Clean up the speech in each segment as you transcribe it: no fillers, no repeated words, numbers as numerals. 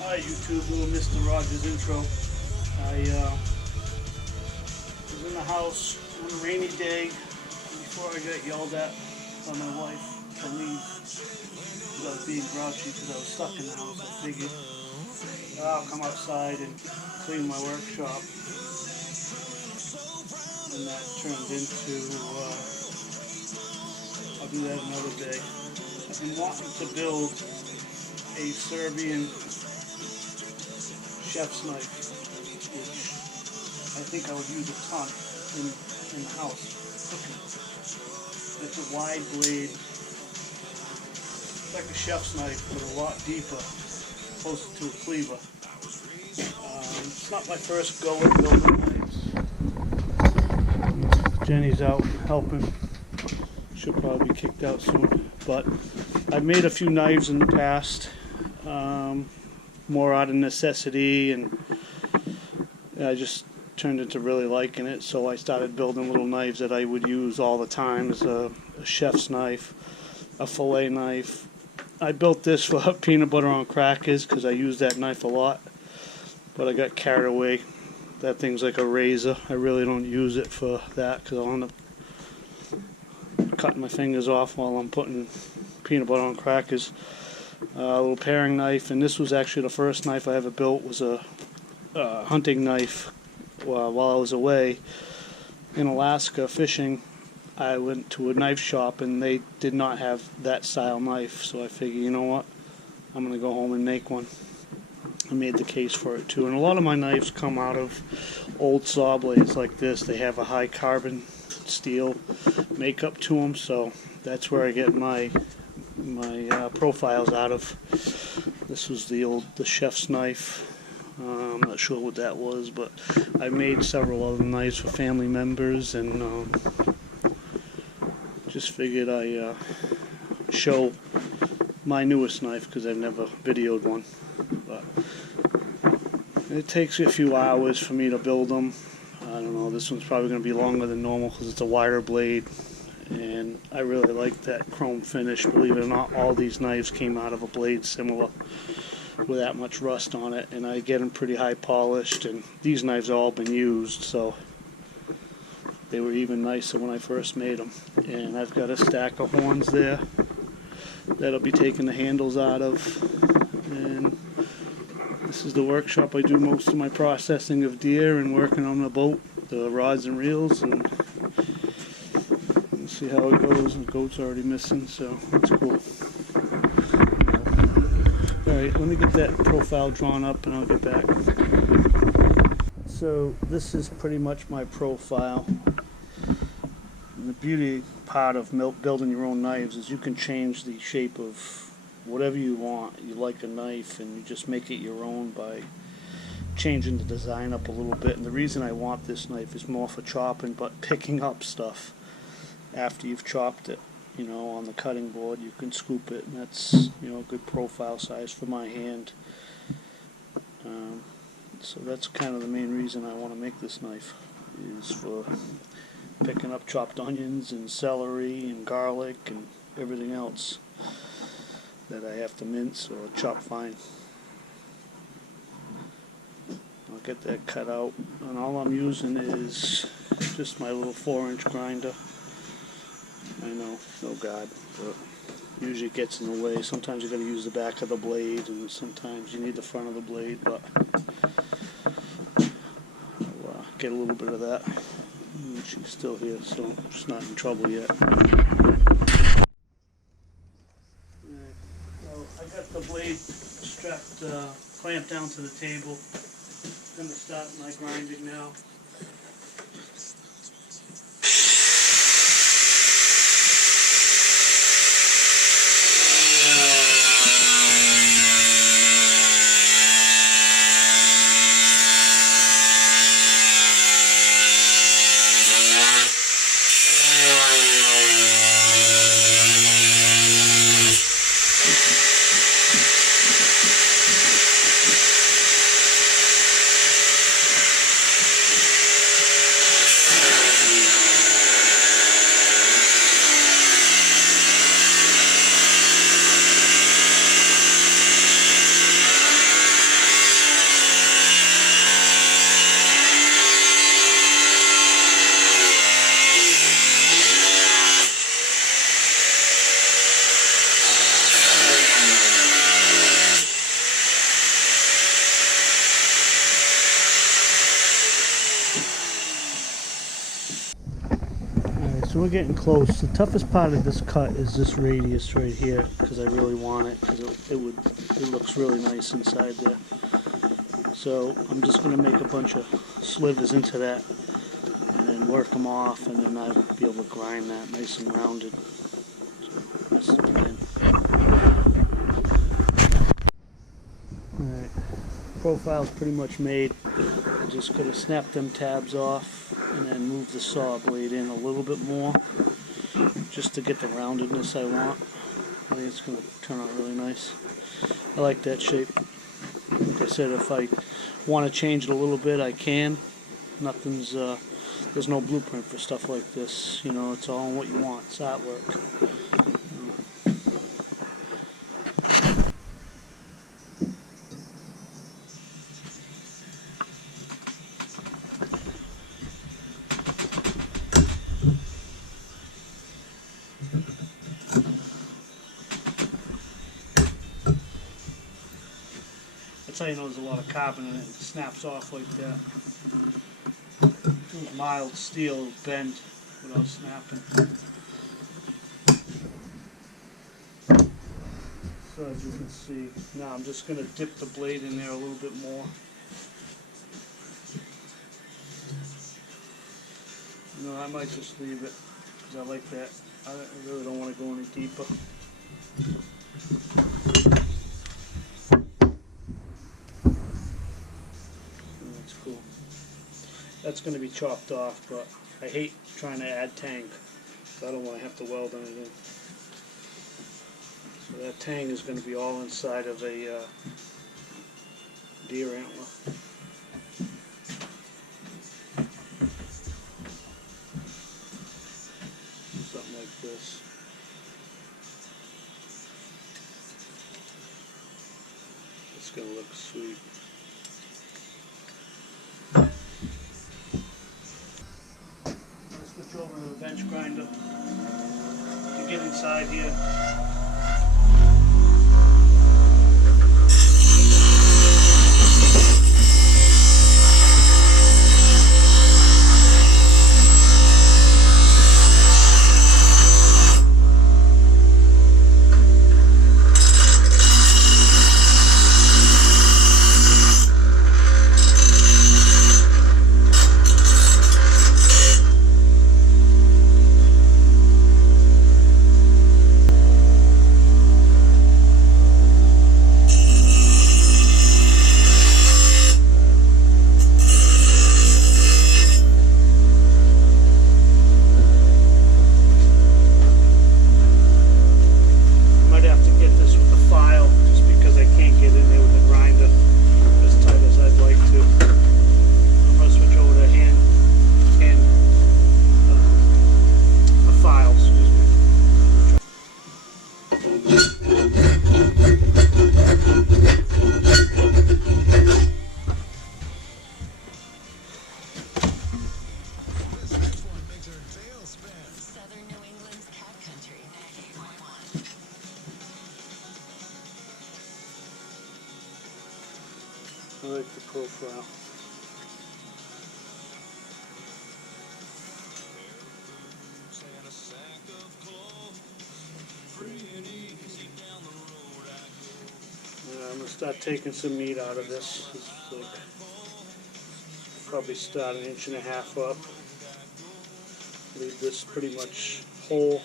Hi YouTube, little Mr. Rogers intro. I was in the house on a rainy day before I got yelled at by my wife to leave because I was being grouchy because I was stuck in the house. I figured I'll come outside and clean my workshop, and that turned into I'll do that another day. I've been wanting to build a Serbian chef's knife, which I think I would use a ton in the house cooking. It's a wide blade. It's like a chef's knife, but a lot deeper, closer to a cleaver. It's not my first go at building knives. Jenny's out helping. She'll probably be kicked out soon. But I've made a few knives in the past. More out of necessity, and I just turned into really liking it, so I started building little knives that I would use all the time as a chef's knife, a fillet knife. I built this for peanut butter on crackers because I use that knife a lot, but I got carried away. That thing's like a razor. I really don't use it for that because I'll end up cutting my fingers off while I'm putting peanut butter on crackers. A little paring knife, and this was actually the first knife I ever built. Was a hunting knife. While I was away in Alaska fishing, I went to a knife shop and they did not have that style knife, so I figured, you know what, I'm going to go home and make one. I made the case for it too, and a lot of my knives come out of old saw blades like this. They have a high carbon steel makeup to them, so that's where I get my profiles out of. This was the chef's knife. I'm not sure what that was, but I made several other knives for family members, and just figured I show my newest knife because I've never videoed one. But it takes a few hours for me to build them. I don't know, this one's probably going to be longer than normal because it's a wider blade, and I really like that chrome finish. Believe it or not, all these knives came out of a blade similar with that much rust on it, and I get them pretty high polished, and these knives have all been used, so they were even nicer when I first made them. And I've got a stack of horns there that I'll be taking the handles out of, and this is the workshop I do most of my processing of deer and working on the boat, the rods and reels, and we'll see how it goes. The goat's already missing, so that's cool. Alright, let me get that profile drawn up and I'll get back. So this is pretty much my profile. And the beauty part of building your own knives is you can change the shape of whatever you want. You like a knife and you just make it your own by changing the design up a little bit. And the reason I want this knife is more for chopping, but picking up stuff after you've chopped it. You know, on the cutting board, you can scoop it, and that's, you know, a good profile size for my hand. So that's kind of the main reason I want to make this knife, is for picking up chopped onions and celery and garlic and everything else that I have to mince or chop fine. I'll get that cut out, and all I'm using is just my little 4-inch grinder. I know, oh God, but usually it gets in the way. Sometimes you got to use the back of the blade, and sometimes you need the front of the blade, but I'll get a little bit of that. She's still here, so she's not in trouble yet. Well, I got the blade strapped, clamped down to the table. I'm going to start my grinding now. So we're getting close. The toughest part of this cut is this radius right here, because I really want it, because it looks really nice inside there. So I'm just going to make a bunch of slivers into that and then work them off, and then I'll be able to grind that nice and rounded. So that's the plan. Alright, profile's pretty much made. I'm just going to snap them tabs off and then move the saw blade in a little bit more just to get the roundedness I want. I think it's going to turn out really nice. I like that shape. Like I said, if I want to change it a little bit, I can. Nothing's, there's no blueprint for stuff like this. You know, it's all on what you want. It's artwork. That's how you know there's a lot of carbon in it. It snaps off like that. It was mild steel bend without snapping. So as you can see, now I'm just going to dip the blade in there a little bit more. You know, I might just leave it because I like that. I really don't want to go any deeper. That's going to be chopped off, but I hate trying to add tang, so I don't want to have to weld anything. So that tang is going to be all inside of a deer antler. Something like this. It's going to look sweet. Over to the bench grinder to get inside here. I like the profile. I'm going to start taking some meat out of this. It's like, probably start 1.5 inches up. Leave this pretty much whole.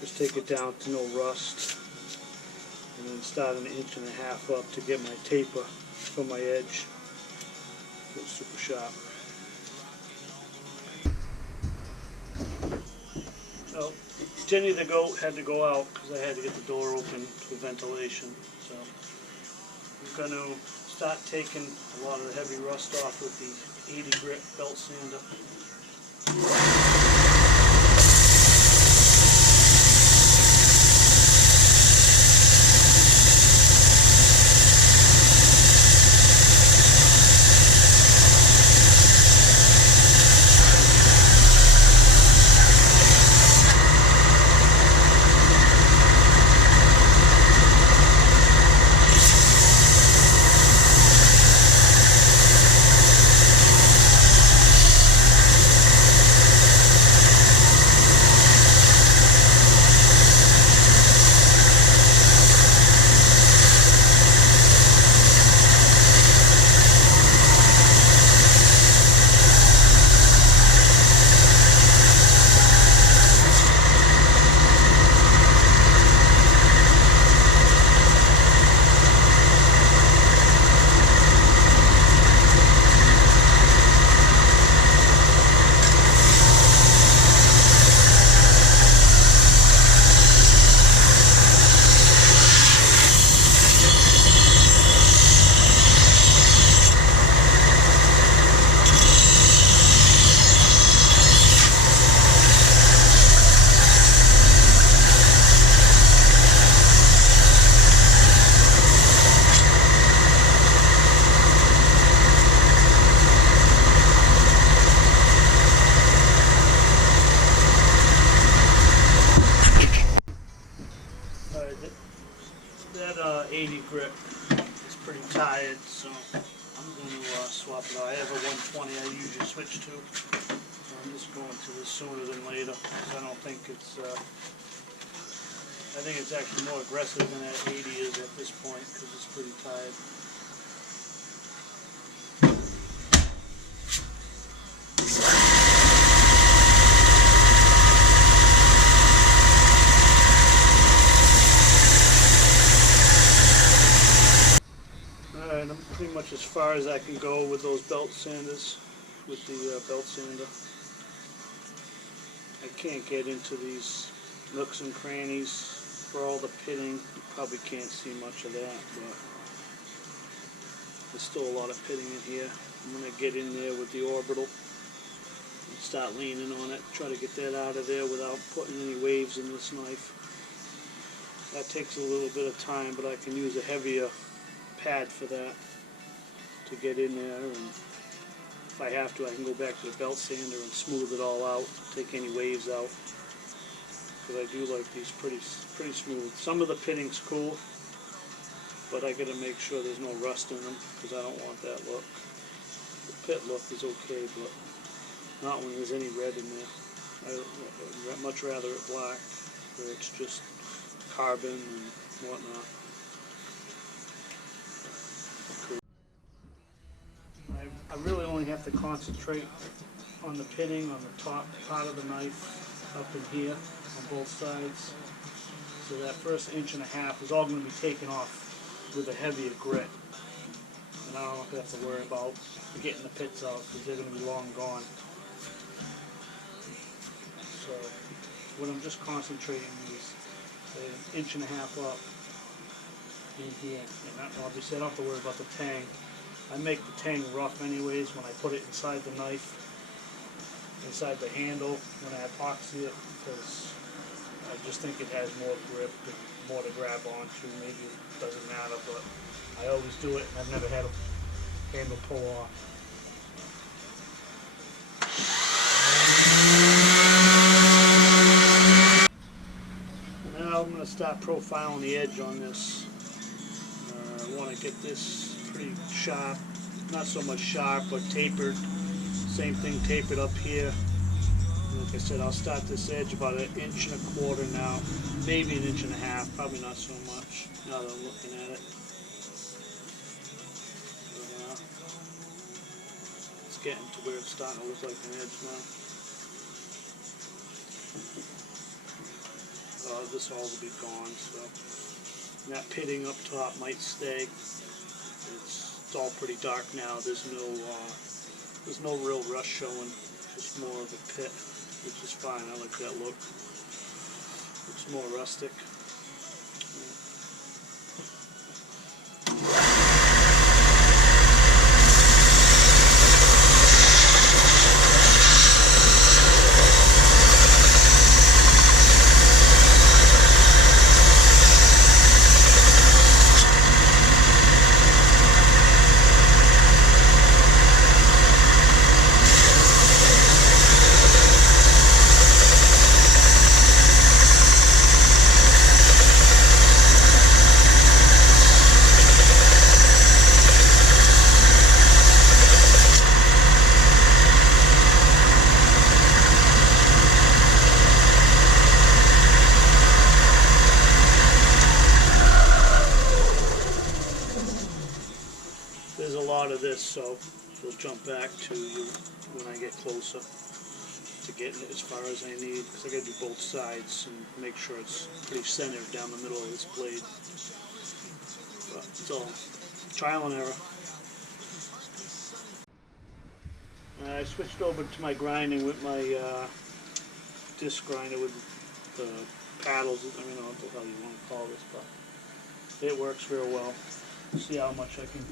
Just take it down to no rust. And then start 1.5 inches up to get my taper from my edge. Go super sharp. So, Jenny the goat had to go out because I had to get the door open for ventilation. So, I'm going to start taking a lot of the heavy rust off with the 80 grit belt sander. pretty tired, so I'm going to swap it out. I have a 120 I usually switch to, so I'm just going to this sooner than later, because I don't think it's, I think it's actually more aggressive than that 80 is at this point, because it's pretty tired. Alright, I'm pretty much as far as I can go with those belt sanders, with the belt sander. I can't get into these nooks and crannies for all the pitting. You probably can't see much of that, but there's still a lot of pitting in here. I'm going to get in there with the orbital and start leaning on it, try to get that out of there without putting any waves in this knife. That takes a little bit of time, but I can use a heavier pad for that to get in there, and if I have to I can go back to the belt sander and smooth it all out, take any waves out, because I do like these pretty smooth. Some of the pitting's cool, but I got to make sure there's no rust in them, because I don't want that look. The pit look is okay, but not when there's any red in there. I'd much rather it black, where it's just carbon and whatnot. I really only have to concentrate on the pitting on the top part of the knife up in here on both sides. So that first 1.5 inches is all going to be taken off with a heavier grit. And I don't have to worry about getting the pits out, because they're going to be long gone. So what I'm just concentrating is an 1.5 inches up in here. And obviously I don't have to worry about the tang. I make the tang rough anyways when I put it inside the knife, inside the handle when I epoxy it, because I just think it has more grip and more to grab onto. Maybe it doesn't matter, but I always do it, and I've never had a handle pull off. Now I'm going to start profiling the edge on this. I want to get this pretty sharp, not so much sharp, but tapered. Same thing, tapered up here. Like I said, I'll start this edge about 1.25 inches now, maybe 1.5 inches, probably not so much now that I'm looking at it. It's getting to where it's starting to look like an edge now. This all will be gone, so that pitting up top might stay. It's all pretty dark now. There's no real rust showing, just more of a pit, which is fine. I like that look. Looks more rustic. There's a lot of this, so we'll jump back to you when I get closer to getting it as far as I need, because I got to do both sides and make sure it's pretty centered down the middle of this blade. But it's all trial and error. I switched over to my grinding with my disc grinder with the paddles. I don't know what the hell you want to call this, but it works real well. See how much I can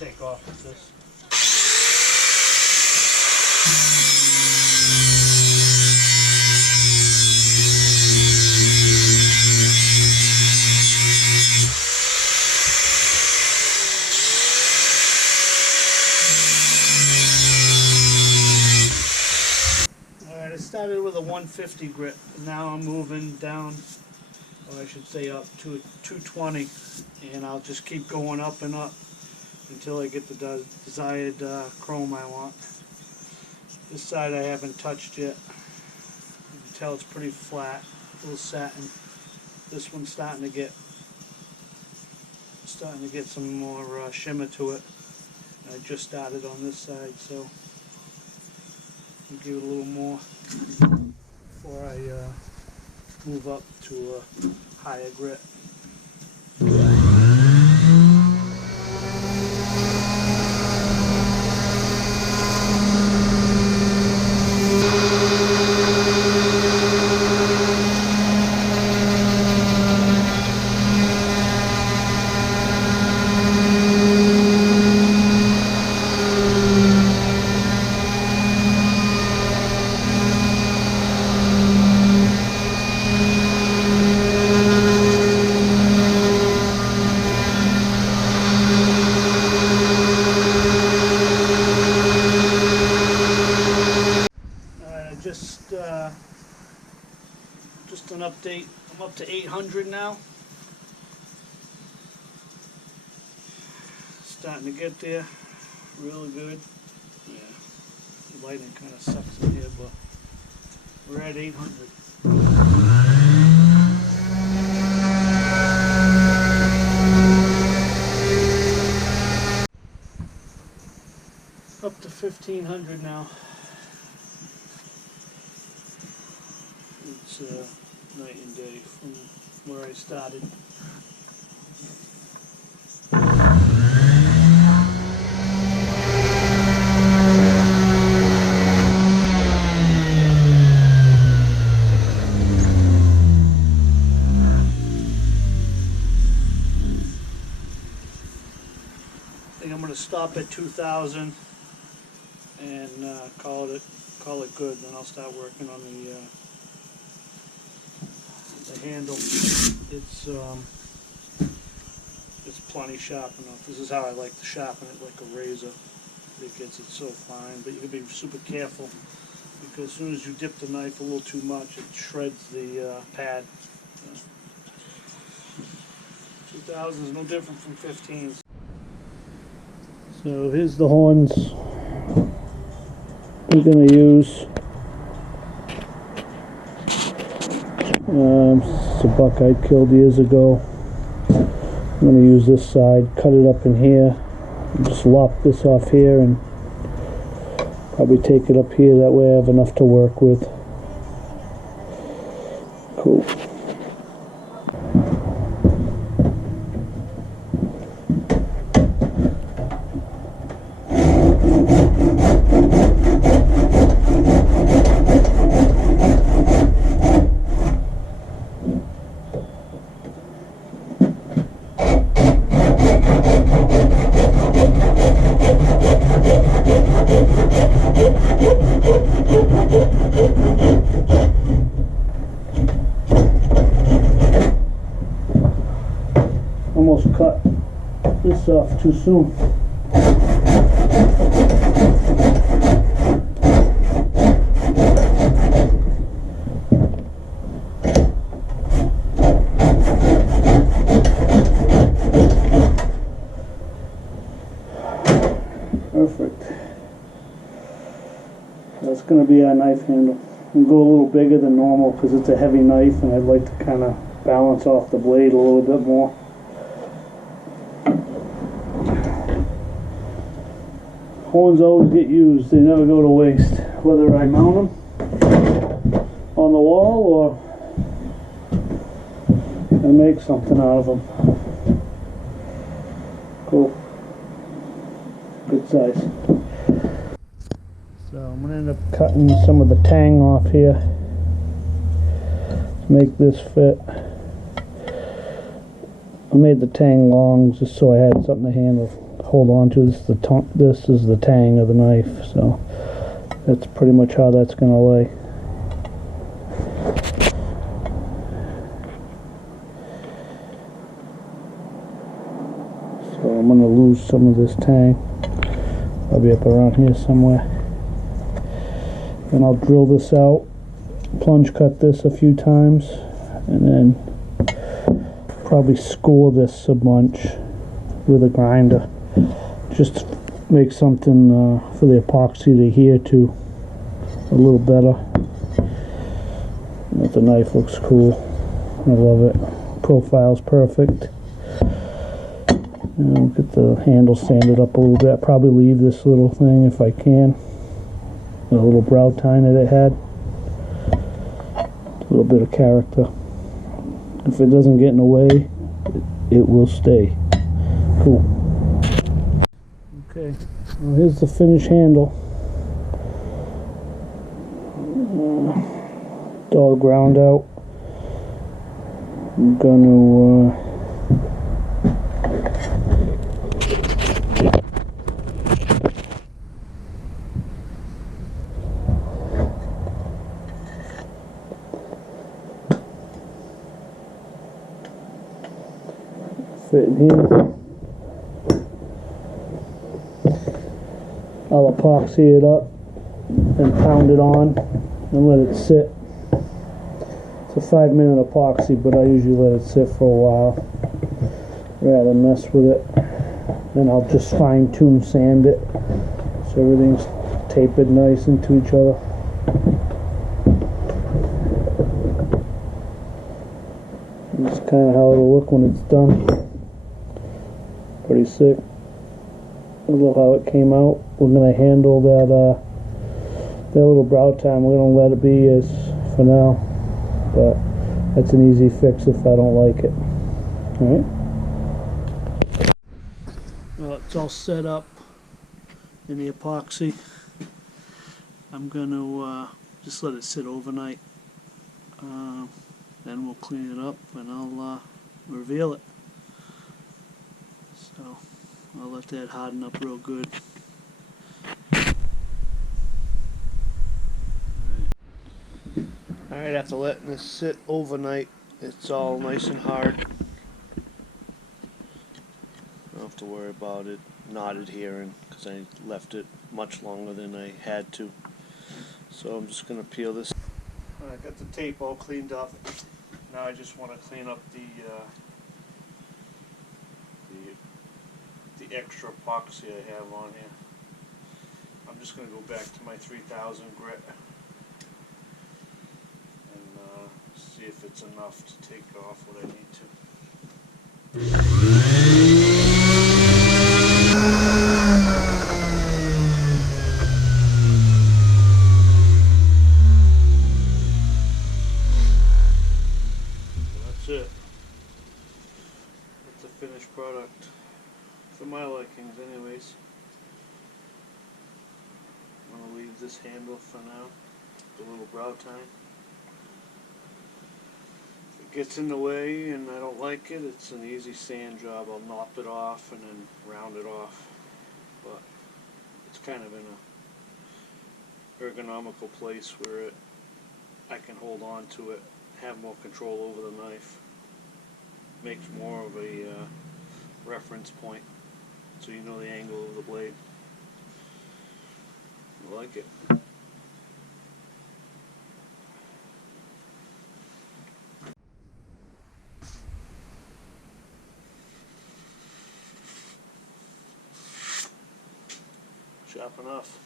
take off with this. Alright, I started with a 150 grit. Now I'm moving down, or I should say up to a 220, and I'll just keep going up and up until I get the desired chrome I want. This side I haven't touched yet. You can tell it's pretty flat, a little satin. This one's starting to get some more shimmer to it. I just started on this side, so I'll give it a little more before I move up to a higher grit. Just an update. I'm up to 800 now. Starting to get there. Really good. Yeah. The lighting kind of sucks in here, but we're at 800. Up to 1500 now. It's night and day from where I started. I think I'm going to stop at 2000 and call it good. Then I'll start working on the handle. It's plenty sharp enough. This is how I like to sharpen it, like a razor. It gets it so fine, but you can be super careful because as soon as you dip the knife a little too much, it shreds the pad. 2000 is no different from 15s. So here's the horns we're going to use. It's a buck I killed years ago. I'm going to use this side, cut it up in here, just lop this off here and probably take it up here, that way I have enough to work with. Cool. Almost cut this off too soon. Perfect. That's going to be our knife handle. We'll go a little bigger than normal because it's a heavy knife and I'd like to kind of balance off the blade a little bit more. Horns always get used, they never go to waste, whether I mount them on the wall or I make something out of them. Cool. Good size. So I'm going to end up cutting some of the tang off here to make this fit. I made the tang long just so I had something to hold on to. This is the tang of the knife, so that's pretty much how that's going to lay. So I'm going to lose some of this tang, probably up around here somewhere. Then I'll drill this out, plunge cut this a few times, and then probably score this a bunch with a grinder. just make something for the epoxy to adhere to a little better. But the knife looks cool. I love it. Profile's perfect. And get the handle sanded up a little bit. I'll probably leave this little thing if I can. The little brow tine that it had. A little bit of character. If it doesn't get in the way, it will stay. Cool. Okay, well, here's the finished handle. It's all ground out. I'm gonna fit in here. I'll epoxy it up and pound it on and let it sit. It's a 5-minute epoxy, but I usually let it sit for a while rather than mess with it. Then I'll just fine-tune sand it so everything's tapered nice into each other. That's kind of how it'll look when it's done. Pretty sick. Look how it came out. We're gonna handle that little brow tine. We're gonna let it be as for now, but that's an easy fix if I don't like it. All right. Well, it's all set up in the epoxy. I'm gonna just let it sit overnight. Then we'll clean it up and I'll reveal it. So I'll let that harden up real good. Alright, after letting this sit overnight, it's all nice and hard. Don't have to worry about it not adhering because I left it much longer than I had to. So I'm just going to peel this. I got the tape all cleaned up. Now I just want to clean up the extra epoxy I have on here. I'm just going to go back to my 3000 grit and see if it's enough to take off what I need to. So that's it. That's the finished product. For my likings anyways. I'm going to leave this handle for now, the little brow tine. If it gets in the way and I don't like it, it's an easy sand job. I'll mop it off and then round it off. But it's kind of in a ergonomical place where I can hold on to it, have more control over the knife. Makes more of a reference point, so you know the angle of the blade. I like it. Sharp enough.